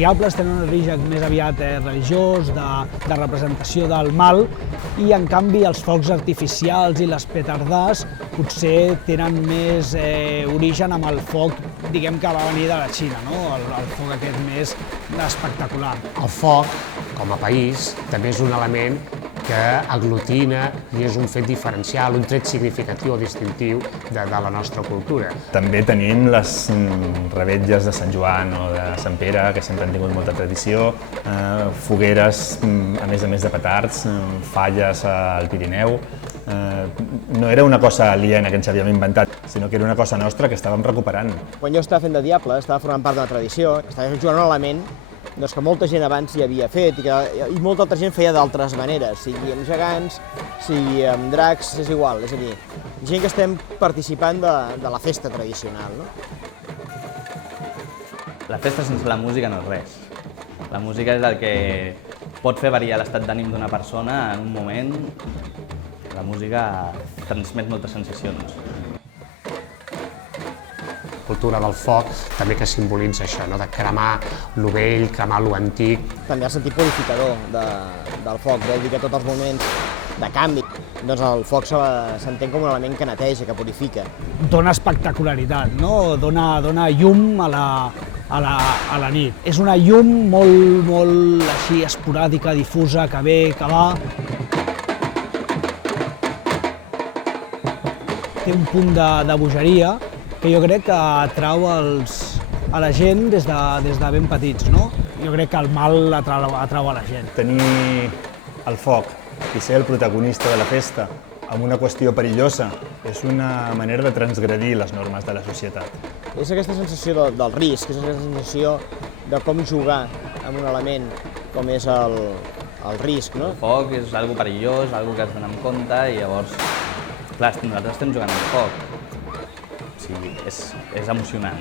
diables tenen un origen més aviat religiós, de representació del mal, i en canvi els focs artificials i les petardars potser tenen més origen amb el foc, diguem que va venir de la Xina, no? El foc aquest més espectacular. El foc, com a país, també és un element que aglutina i és un fet diferencial, un tret significatiu o distintiu de la nostra cultura. També tenim les revetlles de Sant Joan o de Sant Pere, que sempre han tingut molta tradició, fogueres, a més de petards, falles al Pirineu. No era una cosa aliena que ens havíem inventat, sinó que era una cosa nostra que estàvem recuperant. Quan jo estava fent de diable, estava formant part d'una tradició, estava jugant un element que molta gent abans hi havia fet i molta altra gent feia d'altres maneres, sigui amb gegants, sigui amb dracs, és igual, és a dir, gent que estem participant de la festa tradicional. No? La festa sense la música no és res. La música és el que pot fer variar l'estat d'ànim d'una persona en un moment. La música transmet moltes sensacions. La cultura del foc també que simbolitza això, no? De cremar lo vell, cremar lo antic. També el sentit purificador del foc, vol dir que tots els moments de canvi, doncs el foc s'entén com un element que neteja, que purifica. Dona espectacularitat, no? Dona llum a la nit. És una llum molt així esporàdica, difusa, que ve, que va. Té un punt de bogeria que jo crec que atrau a la gent des de ben petits, no? Jo crec que el mal atrau a la gent. Tenir el foc i ser el protagonista de la festa amb una qüestió perillosa és una manera de transgredir les normes de la societat. És aquesta sensació del risc, és aquesta sensació de com jugar amb un element com és el risc, no? El foc és algo perillós, algo que has d'anar amb compte i llavors, clar, nosaltres estem jugant amb foc. O sigui, és emocionant.